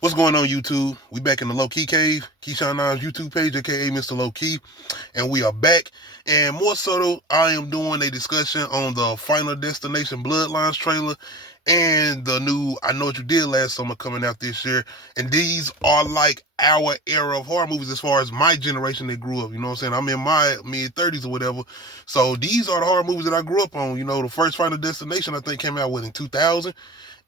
What's going on, YouTube? We back in the Low Key Cave, Keyshawn Nine's YouTube page, aka Mr. Low Key, and we are back. And more so, I am doing a discussion on the Final Destination Bloodlines trailer and the new I Know What You Did Last Summer coming out this year. And these are like our era of horror movies as far as my generation that grew up. You know what I'm saying? I'm in my mid-30s or whatever. So these are the horror movies that I grew up on. You know, the first Final Destination I think came out in 2000.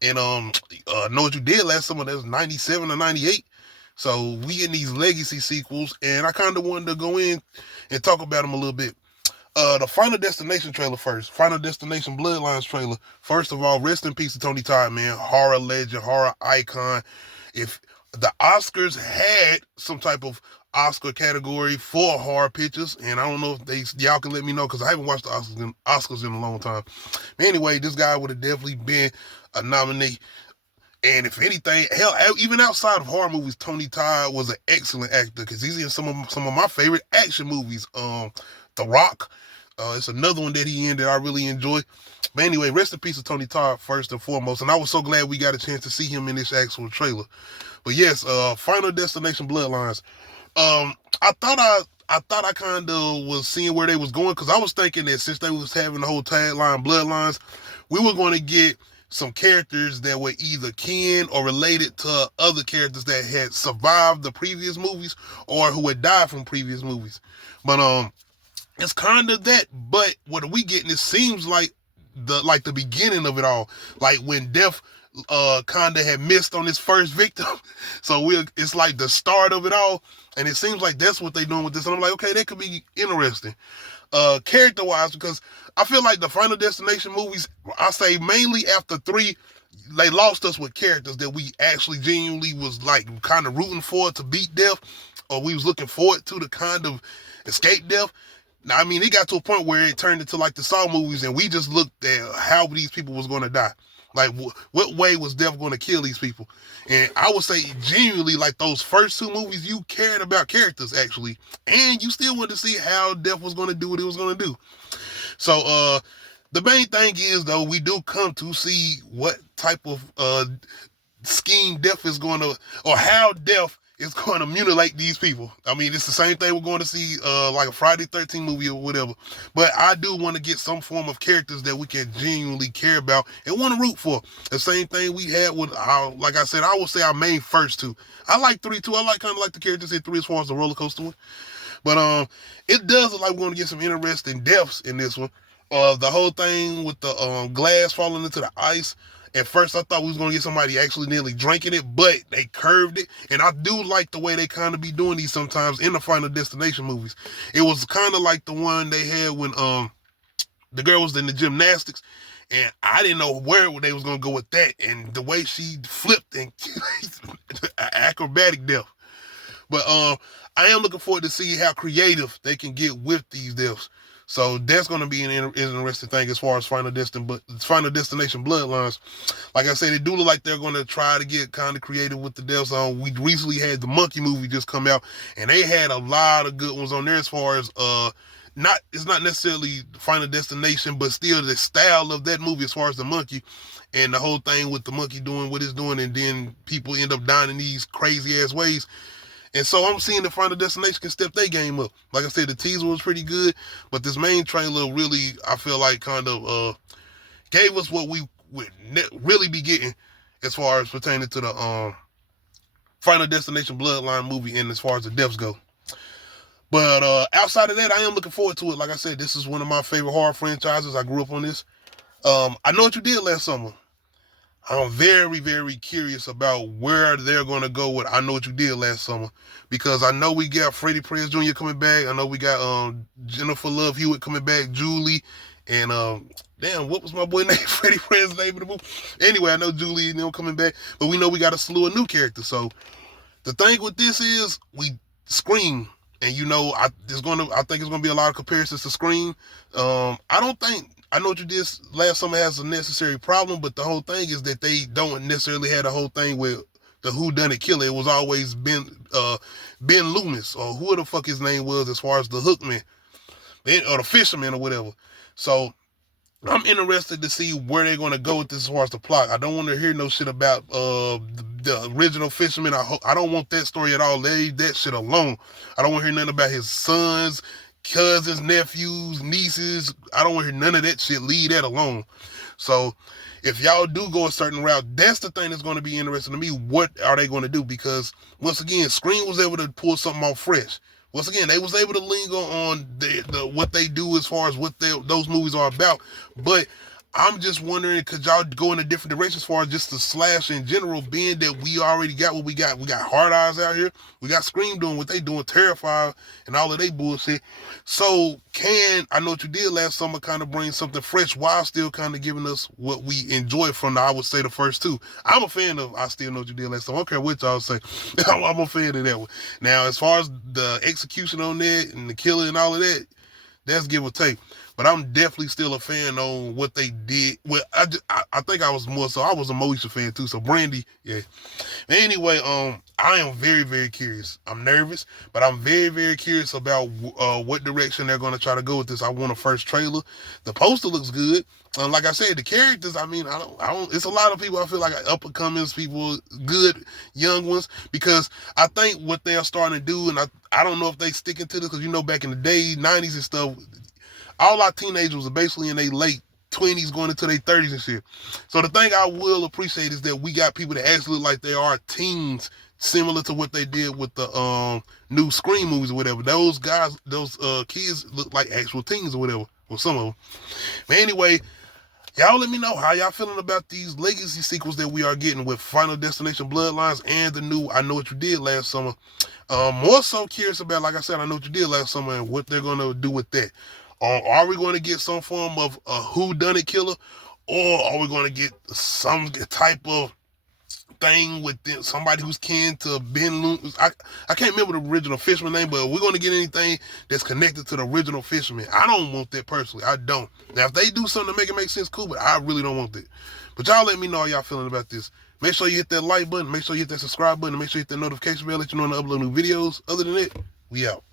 And Know What You Did Last Summer, that was 97 or 98. So we in these legacy sequels, and I kind of wanted to go in and talk about them a little bit. The Final Destination trailer first. Final Destination Bloodlines trailer. First of all, rest in peace to Tony Todd, man. Horror legend, horror icon. If the Oscars had some type of Oscar category for horror pictures, and I don't know if y'all can let me know because I haven't watched the Oscars in a long time. But anyway, this guy would have definitely been a nominee. And if anything, hell, even outside of horror movies, Tony Todd was an excellent actor because he's in some of my favorite action movies. The Rock. It's another one that he in that I really enjoy. But anyway, rest in peace to Tony Todd first and foremost. And I was so glad we got a chance to see him in this actual trailer. But yes, Final Destination Bloodlines. I thought I kind of was seeing where they was going because I was thinking that since they was having the whole tagline Bloodlines, we were going to get some characters that were either kin or related to other characters that had survived the previous movies or who had died from previous movies. But it's kind of that. But what are we getting? It seems like the beginning of it all, like when Death kind of had missed on his first victim. So it's like the start of it all, and it seems like that's what they're doing with this. And I'm like, okay, that could be interesting. Character wise, because I feel like the Final Destination movies, I say mainly after 3, they lost us with characters that we actually genuinely was like kind of rooting for to beat death, or we was looking forward to kind of escape death. Now, I mean, it got to a point where it turned into like the Saw movies, and we just looked at how these people was going to die. Like, what way was Death going to kill these people? And I would say, genuinely, like those first 2 movies, you cared about characters, actually. And you still wanted to see how Death was going to do what it was going to do. So, the main thing is, though, we do come to see what type of scheme Death is going to, or how Death is going to mutilate these people. I mean, it's the same thing we're going to see like a Friday 13 movie or whatever. But I do want to get some form of characters that we can genuinely care about and want to root for. The same thing we had with, like I said, I would say our main first 2. I like 3 too. I kind of like the characters in 3 as far as the roller coaster one. But it does look like we're going to get some interesting deaths in this one. The whole thing with the glass falling into the ice. At first, I thought we was going to get somebody actually nearly drinking it, but they curved it. And I do like the way they kind of be doing these sometimes in the Final Destination movies. It was kind of like the one they had when the girl was in the gymnastics, and I didn't know where they was going to go with that. And the way she flipped and acrobatic death. But I am looking forward to see how creative they can get with these deaths. So that's going to be an interesting thing as far as Final Destination Bloodlines. Like I said, they do look like they're going to try to get kind of creative with the deaths. We recently had the Monkey movie just come out, and they had a lot of good ones on there as far as it's not necessarily Final Destination, but still the style of that movie as far as the monkey and the whole thing with the monkey doing what it's doing, and then people end up dying in these crazy ass ways. And so I'm seeing the Final Destination can step their game up. Like I said, the teaser was pretty good, but this main trailer really, I feel like, kind of gave us what we would really be getting as far as pertaining to the Final Destination Bloodline movie and as far as the deaths go. But outside of that, I am looking forward to it. Like I said, this is one of my favorite horror franchises. I grew up on this. I Know What You Did Last Summer. I'm very, very curious about where they're going to go with I Know What You Did Last Summer. Because I know we got Freddie Prinze Jr. coming back. I know we got Jennifer Love Hewitt coming back, Julie, and damn, what was my boy name? Freddie Prinze's name of the movie? Anyway, I know Julie and them coming back. But we know we got a slew of new characters. So the thing with this is we Scream. And I think it's gonna be a lot of comparisons to Scream. I don't think I Know What You Did Last Summer has a necessary problem, but the whole thing is that they don't necessarily have the whole thing with the whodunit killer. It was always Ben Loomis, or who the fuck his name was as far as the hookman or the fisherman or whatever. So I'm interested to see where they're going to go with this as far as the plot. I don't want to hear no shit about the original fisherman. I don't want that story at all. Leave that shit alone. I don't want to hear nothing about his sons, cousins, nephews, nieces. I don't want to hear none of that shit. Leave that alone. So if y'all do go a certain route, that's the thing that's going to be interesting to me. What are they going to do? Because once again, Scream was able to pull something off fresh. Once again, they was able to linger on the what they do as far as what those movies are about. But I'm just wondering, could y'all go in a different direction as far as just the slash in general, being that we already got what we got. We got Hard Eyes out here. We got Scream doing what they doing, Terrified, and all of they bullshit. So can I Know What You Did Last Summer kind of bring something fresh while still kind of giving us what we enjoy from I would say the first two. I'm a fan of I Still Know What You Did Last Summer. I don't care what y'all say. I'm a fan of that one. Now, as far as the execution on that and the killing and all of that, that's give or take. But I'm definitely still a fan on what they did. Well, I think I was more so. I was a Moesha fan too. So Brandy, yeah. Anyway, I am very, very curious. I'm nervous, but I'm very, very curious about what direction they're going to try to go with this. I want a first trailer. The poster looks good. Like I said, the characters. I mean, I don't. It's a lot of people. I feel like up and comings people, good young ones, because I think what they're starting to do, and I don't know if they sticking to this, because back in the day, 90s and stuff, all our teenagers were basically in their late 20s going into their 30s and shit. So the thing I will appreciate is that we got people that actually look like they are teens, similar to what they did with the new Scream movies or whatever. Those guys, those kids look like actual teens or whatever, or some of them. But anyway, y'all let me know how y'all feeling about these legacy sequels that we are getting with Final Destination Bloodlines and the new I Know What You Did Last Summer. More so curious about, like I said, I Know What You Did Last Summer and what they're going to do with that. Are we going to get some form of a whodunit killer, or are we going to get some type of thing with somebody who's kin to Ben Loomis? I can't remember the original fisherman name, but we're going to get anything that's connected to the original fisherman. I don't want that personally. I don't. Now, if they do something to make it make sense, cool, but I really don't want that. But y'all let me know how y'all feeling about this. Make sure you hit that like button. Make sure you hit that subscribe button. And make sure you hit that notification bell, let you know when I upload new videos. Other than that, we out.